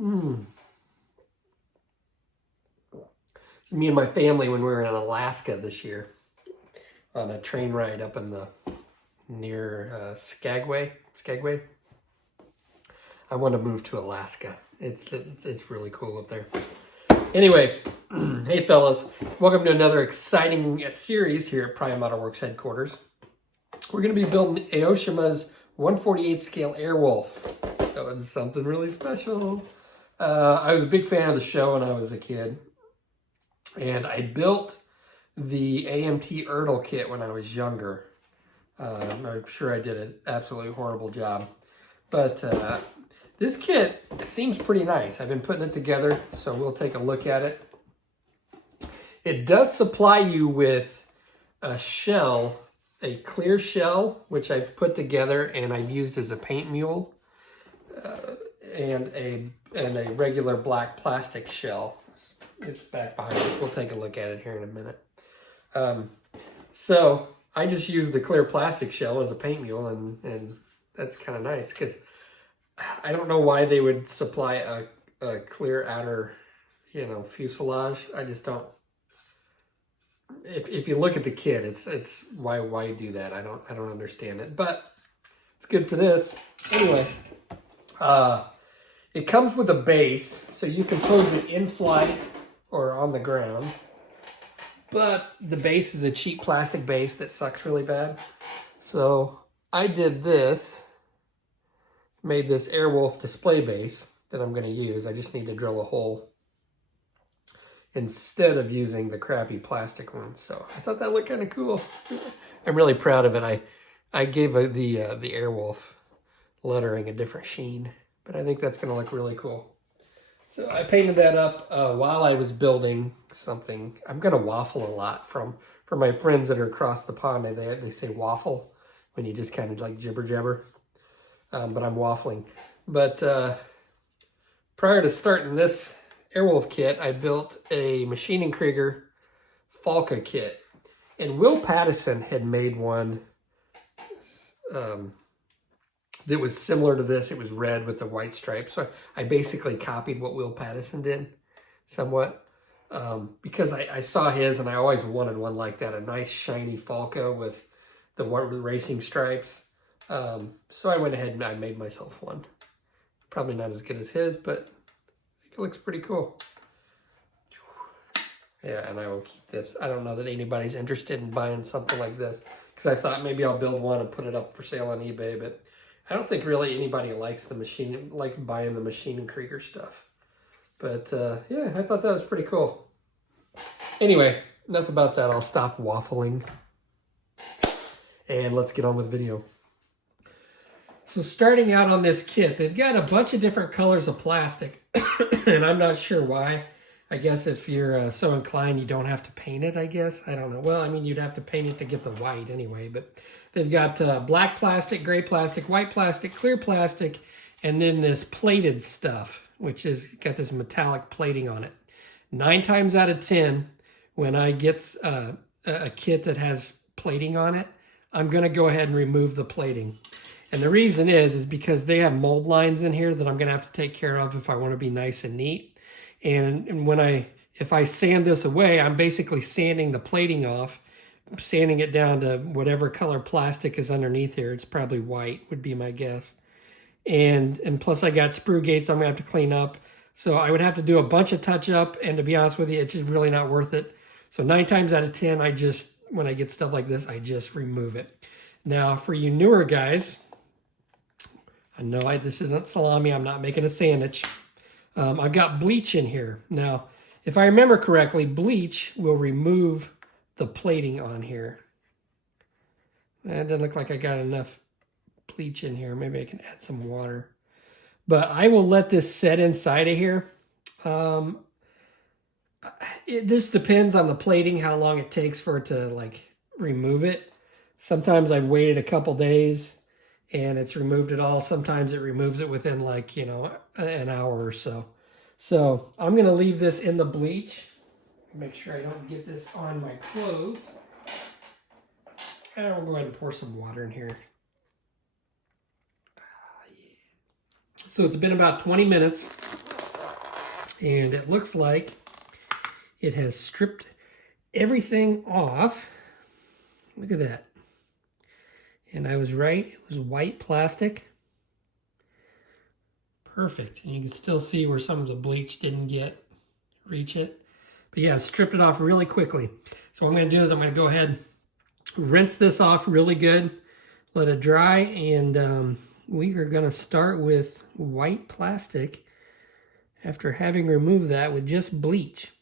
It's me and my family when we were in Alaska this year on a train ride up in the near Skagway. I want to move to Alaska. It's really cool up there. Anyway, hey fellas, welcome to another exciting series here at Prime Auto Works headquarters. We're going to be building Aoshima's 1/48 scale Airwolf. So it's something really special. I was a big fan of the show when I was a kid. And I built the AMT Ertl kit when I was younger. I'm sure I did an absolutely horrible job. But this kit seems pretty nice. I've been putting it together, so we'll take a look at it. It does supply you with a shell, a clear shell, which I've put together and I've used as a paint mule, and a regular black plastic shell. It's back behind us. We'll take a look at it here in a minute. So I just used the clear plastic shell as a paint mule, and that's kind of nice because I don't know why they would supply a clear outer, fuselage. I just don't. If you look at the kit, it's why do that? I don't understand it, but it's good for this anyway. It comes with a base, so you can pose it in flight or on the ground. But the base is a cheap plastic base that sucks really bad. So I did this, made this Airwolf display base that I'm going to use. I just need to drill a hole instead of using the crappy plastic one. So I thought that looked kind of cool. I'm really proud of it. I gave the Airwolf lettering a different sheen, but I think that's going to look really cool. So I painted that up while I was building something. I'm going to waffle a lot from my friends that are across the pond. They say waffle when you just kind of like jibber jabber. But I'm waffling. But prior to starting this Airwolf kit, I built a Maschinen Krieger Falca kit. And Will Pattison had made one that was similar to this. It was red with the white stripes. So I basically copied what Will Pattison did somewhat because I saw his and I always wanted one like that, a nice shiny Falca with the racing stripes. So I went ahead and I made myself one. Probably not as good as his, but I think it looks pretty cool. Yeah, and I will keep this. I don't know that anybody's interested in buying something like this because I thought maybe I'll build one and put it up for sale on eBay, but I don't think really anybody likes buying the Maschinen Krieger stuff. But yeah, I thought that was pretty cool. Anyway, enough about that. I'll stop waffling. And let's get on with the video. So starting out on this kit, they've got a bunch of different colors of plastic. And I'm not sure why. I guess if you're so inclined, you don't have to paint it, I guess. I don't know. Well, I mean, you'd have to paint it to get the white anyway. But they've got black plastic, gray plastic, white plastic, clear plastic, and then this plated stuff, which is got this metallic plating on it. 9 times out of 10, when I get a kit that has plating on it, I'm going to go ahead and remove the plating. And the reason is because they have mold lines in here that I'm going to have to take care of if I want to be nice and neat. And if I sand this away, I'm basically sanding the plating off, sanding it down to whatever color plastic is underneath here. It's probably white would be my guess. And plus I got sprue gates I'm going to have to clean up. So I would have to do a bunch of touch up, and to be honest with you, it's just really not worth it. So 9 times out of 10, when I get stuff like this, I just remove it. Now for you newer guys, I know this isn't salami. I'm not making a sandwich. I've got bleach in here. Now, if I remember correctly, bleach will remove the plating on here. It doesn't look like I got enough bleach in here. Maybe I can add some water. But I will let this set inside of here. It just depends on the plating, how long it takes for it to remove it. Sometimes I've waited a couple days and it's removed it all. Sometimes it removes it within an hour or so. So I'm going to leave this in the bleach. Make sure I don't get this on my clothes. And we'll go ahead and pour some water in here. So it's been about 20 minutes. And it looks like it has stripped everything off. Look at that. And I was right, it was white plastic. Perfect. And you can still see where some of the bleach didn't reach it. But yeah, stripped it off really quickly. So what I'm going to do is I'm going to go ahead, rinse this off really good, let it dry, and we are going to start with white plastic after having removed that with just bleach.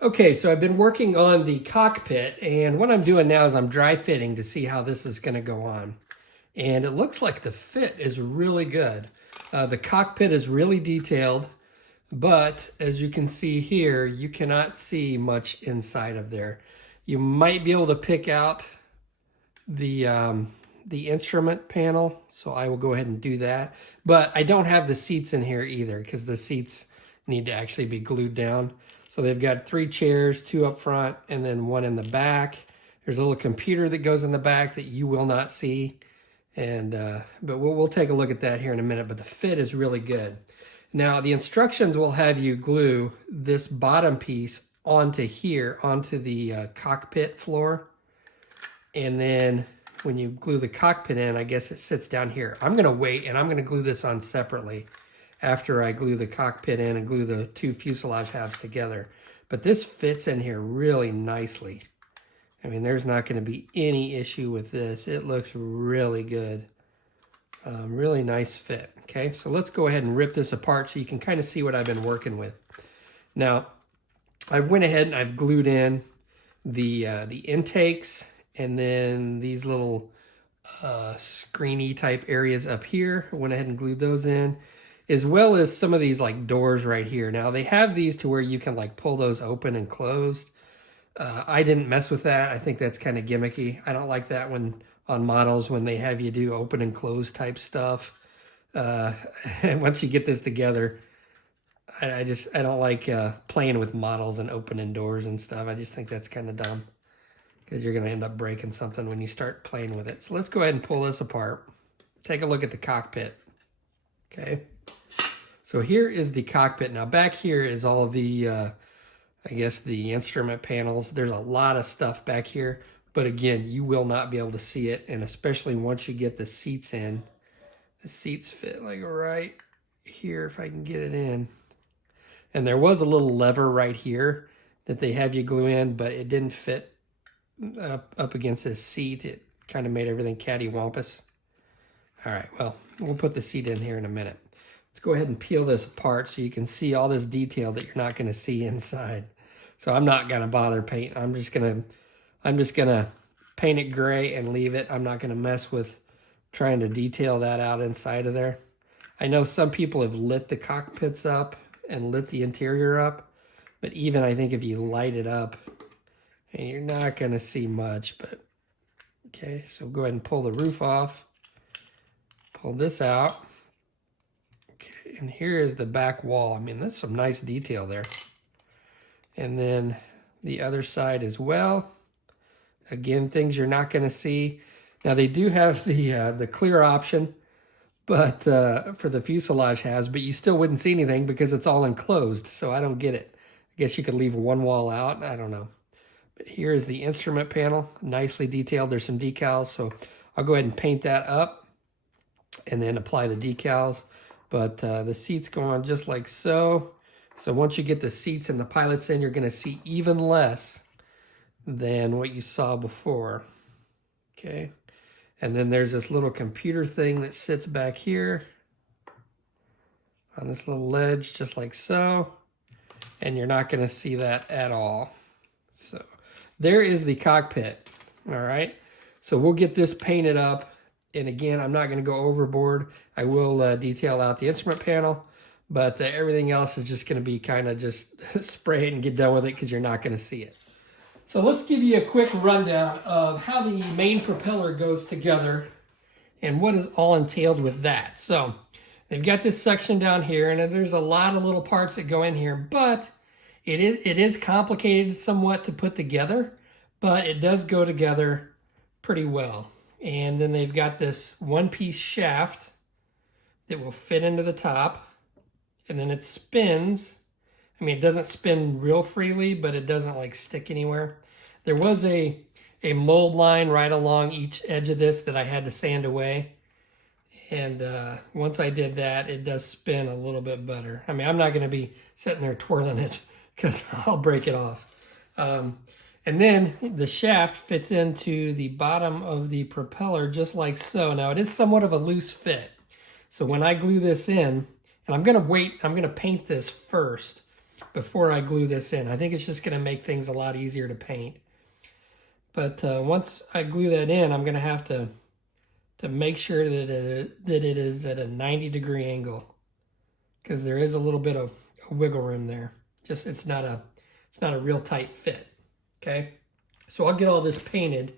Okay, so I've been working on the cockpit, and what I'm doing now is I'm dry fitting to see how this is going to go on. And it looks like the fit is really good. The cockpit is really detailed, but as you can see here, you cannot see much inside of there. You might be able to pick out the instrument panel, so I will go ahead and do that. But I don't have the seats in here either, because the seats need to actually be glued down. So they've got 3 chairs, 2 up front, and then 1 in the back. There's a little computer that goes in the back that you will not see. And but we'll take a look at that here in a minute. But the fit is really good. Now, the instructions will have you glue this bottom piece onto here, onto the cockpit floor. And then when you glue the cockpit in, I guess it sits down here. I'm going to wait, and I'm going to glue this on separately after I glue the cockpit in and glue the 2 fuselage halves together. But this fits in here really nicely. I mean, there's not going to be any issue with this. It looks really good. Really nice fit. Okay, so let's go ahead and rip this apart so you can kind of see what I've been working with. Now, I went ahead and I've glued in the intakes, and then these little screeny type areas up here. I went ahead and glued those in, as well as some of these like doors right here. Now they have these to where you can like pull those open and closed. I didn't mess with that. I think that's kind of gimmicky. I don't like that when on models when they have you do open and close type stuff. And once you get this together, I don't like playing with models and opening doors and stuff. I just think that's kind of dumb, because you're going to end up breaking something when you start playing with it. So let's go ahead and pull this apart. Take a look at the cockpit. Okay. So here is the cockpit. Now back here is all of the, I guess the instrument panels. There's a lot of stuff back here, but again, you will not be able to see it. And especially once you get the seats in, the seats fit like right here, if I can get it in. And there was a little lever right here that they have you glue in, but it didn't fit up against this seat. It kind of made everything cattywampus. All right, well, we'll put the seat in here in a minute. Let's go ahead and peel this apart so you can see all this detail that you're not going to see inside. So I'm not going to bother paint. I'm just going to paint it gray and leave it. I'm not going to mess with trying to detail that out inside of there. I know some people have lit the cockpits up and lit the interior up, but even I think if you light it up, and you're not going to see much, but okay, so go ahead and pull the roof off. Pull this out. Okay, and here is the back wall. I mean, that's some nice detail there. And then the other side as well. Again, things you're not going to see. Now they do have the clear option, but for the fuselage halves, but you still wouldn't see anything because it's all enclosed. So I don't get it. I guess you could leave one wall out. I don't know. But here is the instrument panel, nicely detailed. There's some decals, so I'll go ahead and paint that up and then apply the decals. But the seats go on just like so. So once you get the seats and the pilots in, you're going to see even less than what you saw before. Okay. And then there's this little computer thing that sits back here on this little ledge, just like so. And you're not going to see that at all. So there is the cockpit. All right. So we'll get this painted up. And again, I'm not going to go overboard. I will detail out the instrument panel, but everything else is just going to be kind of just spray it and get done with it because you're not going to see it. So let's give you a quick rundown of how the main propeller goes together and what is all entailed with that. So they've got this section down here, and there's a lot of little parts that go in here, but it is complicated somewhat to put together, but it does go together pretty well. And then they've got this one-piece shaft that will fit into the top, and then it spins I mean, it doesn't spin real freely, but it doesn't like stick anywhere. There was a mold line right along each edge of this that I had to sand away. And once I did that, it does spin a little bit better. I mean, I'm not going to be sitting there twirling it because I'll break it off. And then the shaft fits into the bottom of the propeller just like so. Now, it is somewhat of a loose fit. So when I glue this in, and I'm going to paint this first before I glue this in. I think it's just going to make things a lot easier to paint. But once I glue that in, I'm going to have to make sure that it is at a 90-degree angle, because there is a little bit of wiggle room there. Just it's not a real tight fit. Okay, so I'll get all this painted,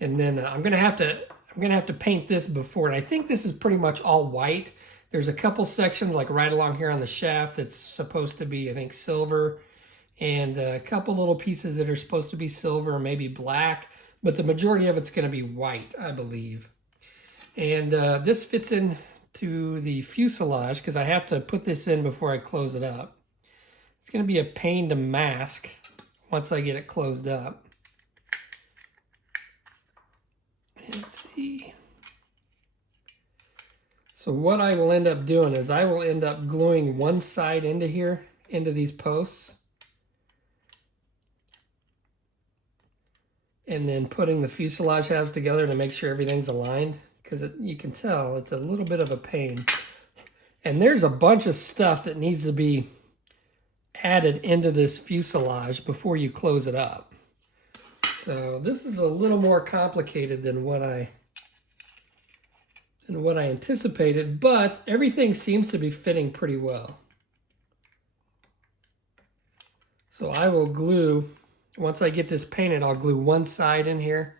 and then I'm gonna have to paint this before. And I think this is pretty much all white. There's a couple sections like right along here on the shaft that's supposed to be, I think, silver, and a couple little pieces that are supposed to be silver or maybe black, but the majority of it's going to be white, I believe. And this fits into the fuselage because I have to put this in before I close it up. It's going to be a pain to mask once I get it closed up. Let's see. So what I will end up doing is I will end up gluing one side into here, into these posts, and then putting the fuselage halves together to make sure everything's aligned, because you can tell it's a little bit of a pain. And there's a bunch of stuff that needs to be added into this fuselage before you close it up. So this is a little more complicated than what I anticipated, but everything seems to be fitting pretty well. So I will glue, once I get this painted, I'll glue one side in here,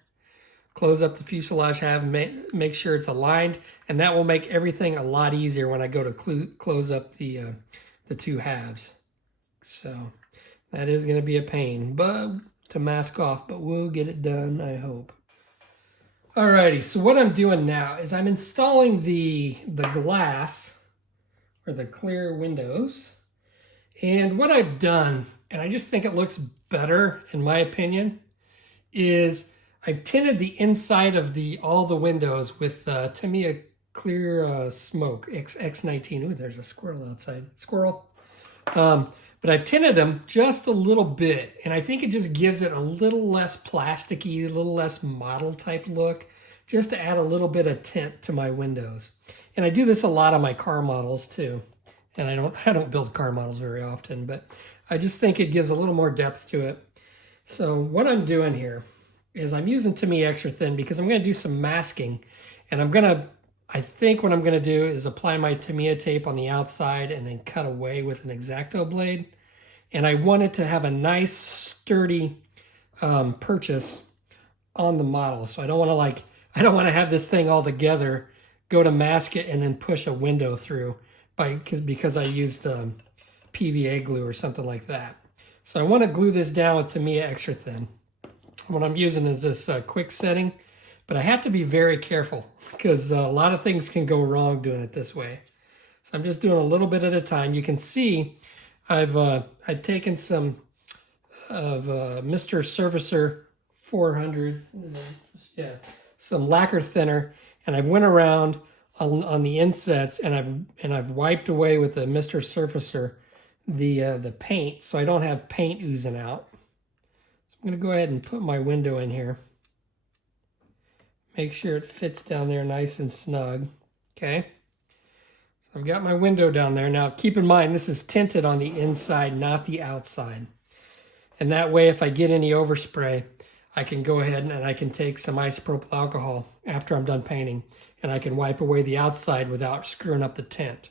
close up the fuselage half, make sure it's aligned, and that will make everything a lot easier when I go to close up the two halves. So that is going to be a pain to mask off, but we'll get it done, I hope. Alrighty, so what I'm doing now is I'm installing the glass, or the clear windows. And what I've done, and I just think it looks better in my opinion, is I've tinted the inside of all the windows with Tamiya Clear Smoke X19. Ooh, there's a squirrel outside. Squirrel. But I've tinted them just a little bit, and I think it just gives it a little less plasticky, a little less model type look, just to add a little bit of tint to my windows. And I do this a lot on my car models too. And I don't build car models very often, but I just think it gives a little more depth to it. So what I'm doing here is I'm using Tamiya Extra Thin because I'm going to do some masking, and I think what I'm going to do is apply my Tamiya tape on the outside and then cut away with an X-Acto blade. And I want it to have a nice sturdy purchase on the model. So I don't want to have this thing all together, go to mask it and then push a window through because I used PVA glue or something like that. So I want to glue this down with Tamiya Extra Thin. What I'm using is this quick setting, but I have to be very careful because a lot of things can go wrong doing it this way. So I'm just doing a little bit at a time. You can see I've taken some of Mr. Surfacer 400, some lacquer thinner, and I've went around on the insets, and I've wiped away with the Mr. Surfacer the paint, so I don't have paint oozing out. So I'm going to go ahead and put my window in here. Make sure it fits down there nice and snug. Okay. So I've got my window down there. Now keep in mind this is tinted on the inside, not the outside. And that way if I get any overspray, I can go ahead and I can take some isopropyl alcohol after I'm done painting, and I can wipe away the outside without screwing up the tint.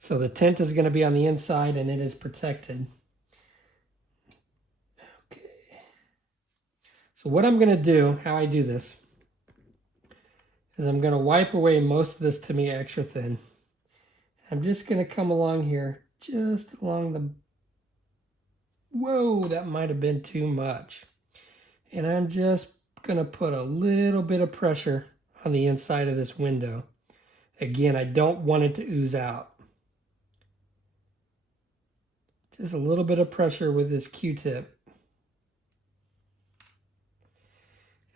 So the tint is going to be on the inside and it is protected. Okay. So what I'm going to do, how I do this, is I'm going to wipe away most of this Tamiya Extra Thin. I'm just going to come along here, just along the... Whoa, that might have been too much. And I'm just going to put a little bit of pressure on the inside of this window. Again, I don't want it to ooze out. Just a little bit of pressure with this Q-tip.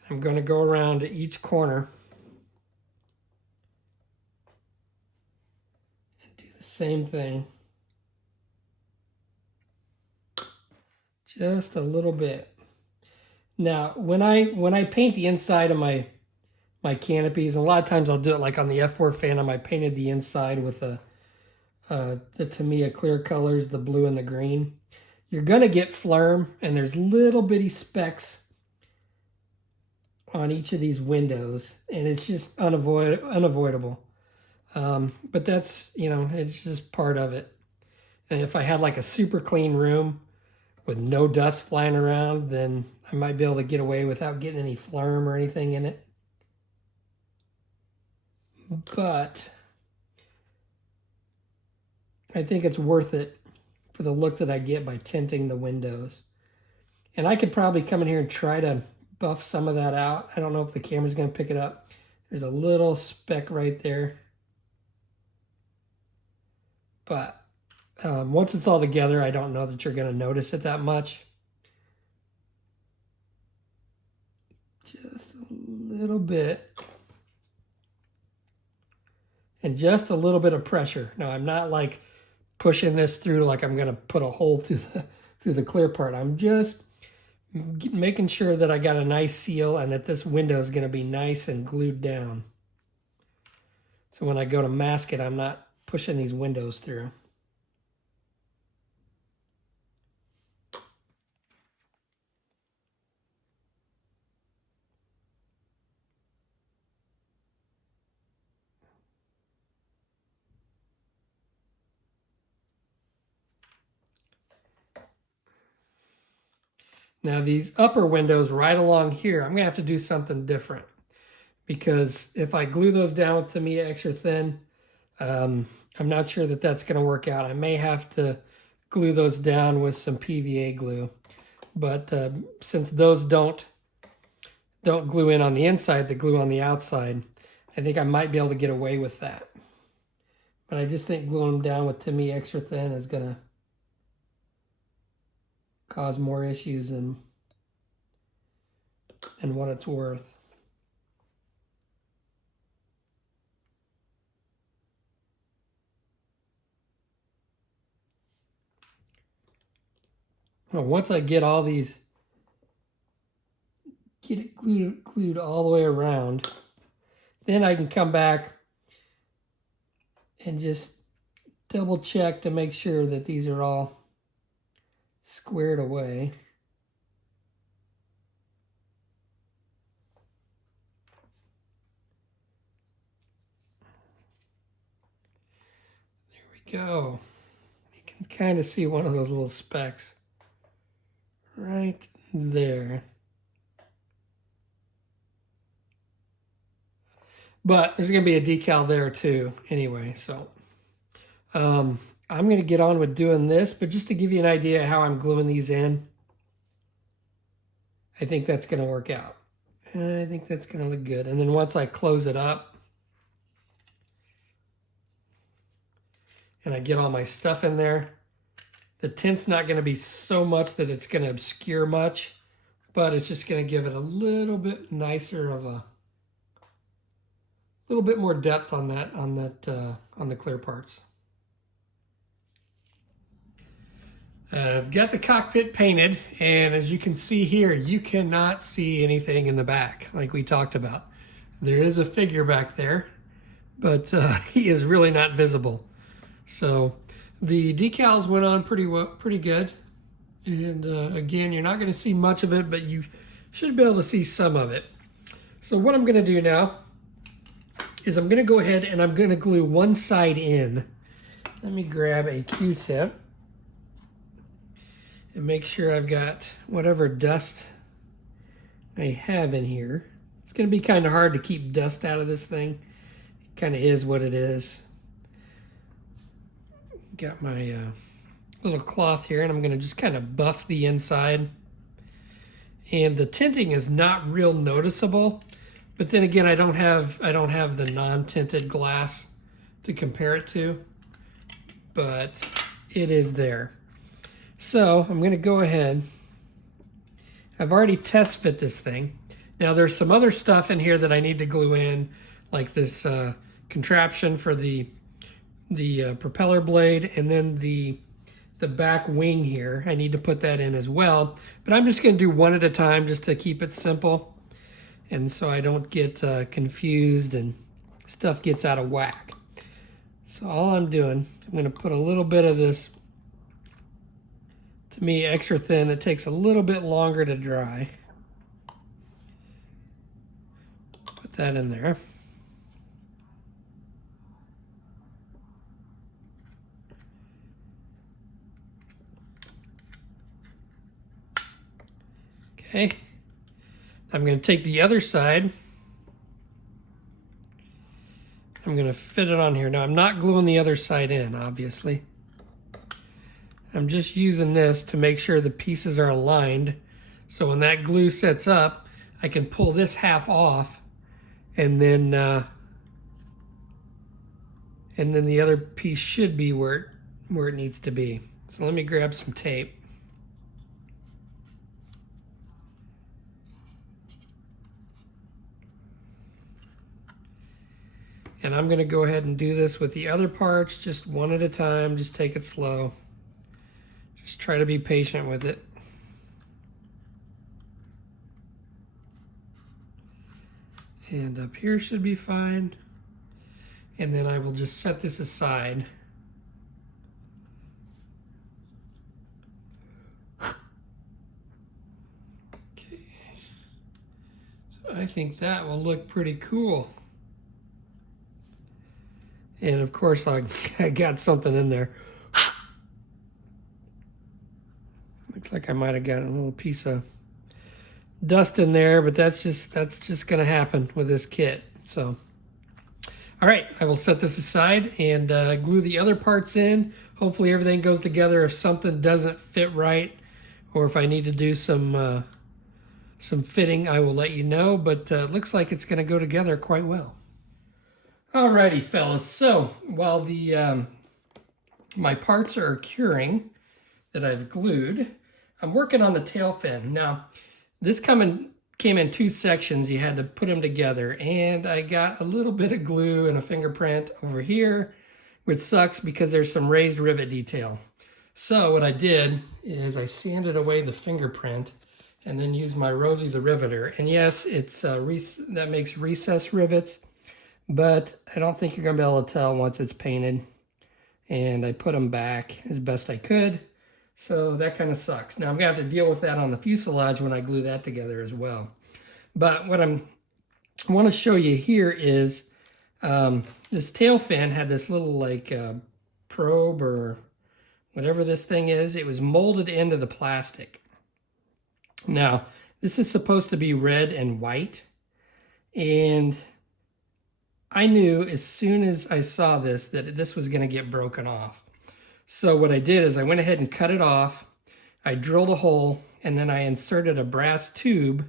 I'm going to go around to each corner and do the same thing. Just a little bit. Now, when I paint the inside of my canopies, a lot of times I'll do it like on the F4 Phantom. I painted the inside with the Tamiya clear colors, the blue and the green. You're going to get flurm, and there's little bitty specks on each of these windows, and it's just unavoidable. But that's, you know, it's just part of it. And if I had like a super clean room with no dust flying around, then I might be able to get away without getting any flurm or anything in it. But I think it's worth it for the look that I get by tinting the windows. And I could probably come in here and try to buff some of that out. I don't know if the camera's going to pick it up. There's a little speck right there. But once it's all together, I don't know that you're going to notice it that much. Just a little bit. And just a little bit of pressure. Now, I'm not like pushing this through like I'm going to put a hole through the clear part. I'm just making sure that I got a nice seal and that this window is going to be nice and glued down. So when I go to mask it, I'm not pushing these windows through. Now these upper windows right along here, I'm going to have to do something different, because if I glue those down with Tamiya extra thin, I'm not sure that that's going to work out. I may have to glue those down with some PVA glue, but since those don't glue in on the inside, they glue on the outside, I think I might be able to get away with that. But I just think gluing them down with Tamiya extra thin is going to cause more issues than what it's worth. Well, once I get all these, get it glued all the way around, then I can come back and just double check to make sure that these are all squared away. There we go. You can kind of see one of those little specks right there. But there's going to be a decal there too anyway, so I'm going to get on with doing this, but just to give you an idea how I'm gluing these in, I think that's going to work out. I think that's going to look good. And then once I close it up and I get all my stuff in there, the tint's not going to be so much that it's going to obscure much, but it's just going to give it a little bit nicer of a little bit more depth on the clear parts. I've got the cockpit painted, and as you can see here, you cannot see anything in the back like we talked about. There is a figure back there, but he is really not visible. So the decals went on pretty good. And again, you're not going to see much of it, but you should be able to see some of it. So what I'm going to do now is I'm going to go ahead and I'm going to glue one side in. Let me grab a Q-tip and make sure I've got whatever dust I have in here. It's going to be kind of hard to keep dust out of this thing. It kind of is what it is. Got my little cloth here, and I'm going to just kind of buff the inside. And the tinting is not real noticeable, but then again, I don't have the non-tinted glass to compare it to, but it is there. So I'm going to go ahead. I've already test fit this thing. Now there's some other stuff in here that I need to glue in, like this contraption for the propeller blade, and then the back wing here. I need to put that in as well. But I'm just going to do one at a time just to keep it simple, and so I don't get confused and stuff gets out of whack. So all I'm doing, I'm going to put a little bit of this, to me, extra thin. It takes a little bit longer to dry. Put that in there. Okay. I'm going to take the other side. I'm going to fit it on here. Now, I'm not gluing the other side in, obviously. I'm just using this to make sure the pieces are aligned. So when that glue sets up, I can pull this half off, and then the other piece should be where it needs to be. So let me grab some tape. And I'm going to go ahead and do this with the other parts, just one at a time. Just take it slow. Just try to be patient with it. And up here should be fine. And then I will just set this aside. Okay. So I think that will look pretty cool. And of course, I got something in there. Looks like I might have got a little piece of dust in there, but that's just going to happen with this kit. So, all right, I will set this aside and glue the other parts in. Hopefully everything goes together. If something doesn't fit right, or if I need to do some fitting, I will let you know. But it looks like it's going to go together quite well. Alrighty, fellas. So while my parts are curing that I've glued, I'm working on the tail fin. Now, this came in two sections. You had to put them together, and I got a little bit of glue and a fingerprint over here, which sucks because there's some raised rivet detail. So what I did is I sanded away the fingerprint and then used my Rosie the Riveter. And yes, it's that makes recess rivets, but I don't think you're gonna be able to tell once it's painted. And I put them back as best I could. So that kind of sucks. Now I'm gonna have to deal with that on the fuselage when I glue that together as well. But what I want to show you here is this tail fin had this little like probe or whatever this thing is. It was molded into the plastic. Now this is supposed to be red and white, and I knew as soon as I saw this that this was going to get broken off. So what I did is I went ahead and cut it off. I drilled a hole, and then I inserted a brass tube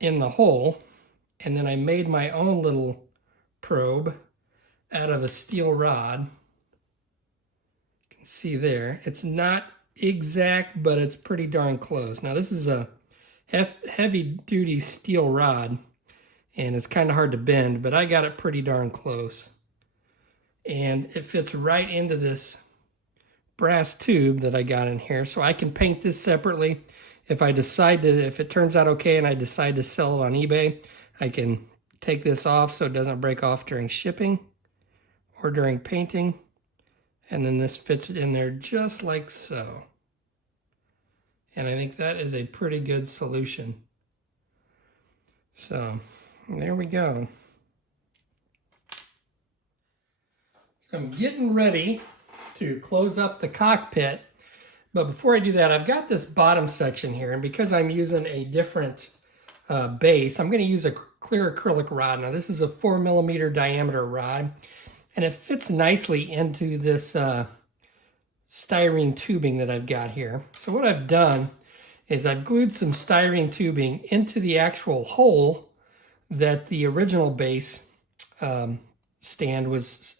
in the hole, and then I made my own little probe out of a steel rod. You can see there. It's not exact, but it's pretty darn close. Now this is a heavy-duty steel rod, and it's kind of hard to bend, but I got it pretty darn close. And it fits right into this brass tube that I got in here. So I can paint this separately. If it turns out okay and I decide to sell it on eBay, I can take this off so it doesn't break off during shipping or during painting. And then this fits in there just like so. And I think that is a pretty good solution. So there we go. So I'm getting ready to close up the cockpit. But before I do that, I've got this bottom section here. And because I'm using a different base, I'm going to use a clear acrylic rod. Now this is a 4mm diameter rod. And it fits nicely into this styrene tubing that I've got here. So what I've done is I've glued some styrene tubing into the actual hole that the original base stand was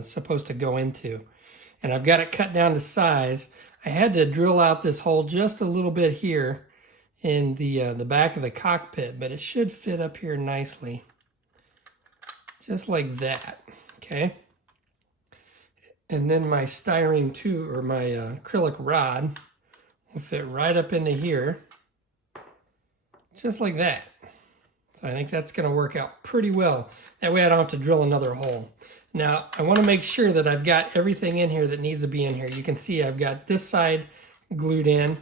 supposed to go into. And I've got it cut down to size. I had to drill out this hole just a little bit here in the back of the cockpit, but it should fit up here nicely. Just like that, okay? And then my styrene tube, or my acrylic rod, will fit right up into here, just like that. So I think that's going to work out pretty well. That way I don't have to drill another hole. Now, I want to make sure that I've got everything in here that needs to be in here. You can see I've got this side glued in.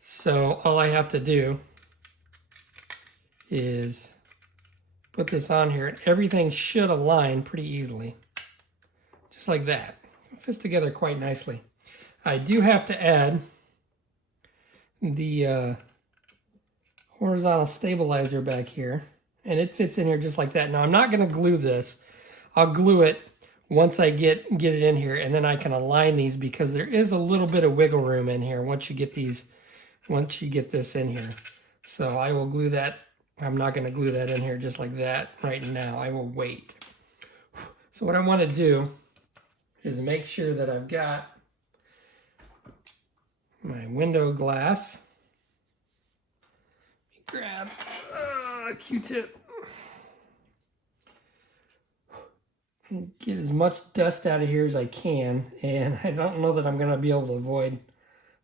So all I have to do is put this on here, and everything should align pretty easily. Just like that. It fits together quite nicely. I do have to add the horizontal stabilizer back here, and it fits in here just like that. Now, I'm not going to glue this. I'll glue it once I get it in here, and then I can align these because there is a little bit of wiggle room in here once you get this in here. So I will glue that. I'm not going to glue that in here just like that right now. I will wait. So what I want to do is make sure that I've got my window glass. Grab a Q-tip. Get as much dust out of here as I can, and I don't know that I'm going to be able to avoid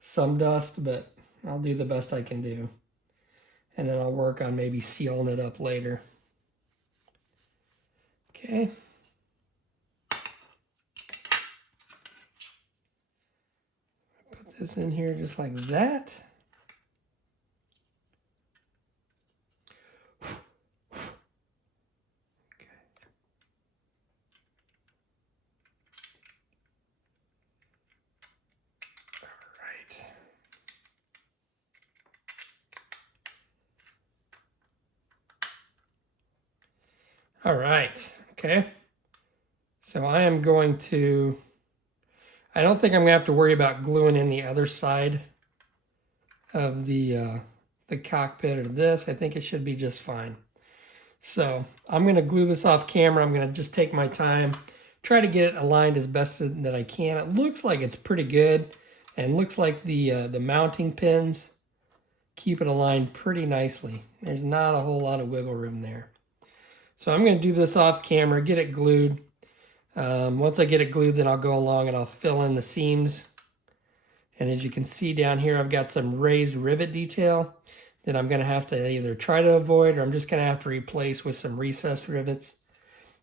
some dust, but I'll do the best I can do. And then I'll work on maybe sealing it up later. Okay. Put this in here just like that. All right, okay. So I am going to, I don't think I'm gonna have to worry about gluing in the other side of the cockpit or this. I think it should be just fine. So I'm gonna glue this off camera. I'm gonna just take my time, try to get it aligned as best that I can. It looks like it's pretty good, and looks like the mounting pins keep it aligned pretty nicely. There's not a whole lot of wiggle room there. So I'm going to do this off camera, get it glued. Once I get it glued, then I'll go along and I'll fill in the seams. And as you can see down here, I've got some raised rivet detail that I'm going to have to either try to avoid, or I'm just going to have to replace with some recessed rivets,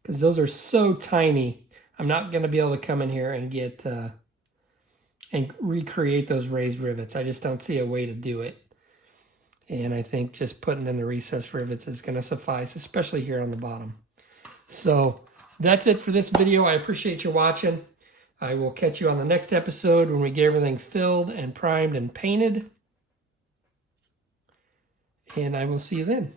because those are so tiny. I'm not going to be able to come in here and get and recreate those raised rivets. I just don't see a way to do it. And I think just putting in the recessed rivets is going to suffice, especially here on the bottom. So that's it for this video. I appreciate you watching. I will catch you on the next episode when we get everything filled and primed and painted. And I will see you then.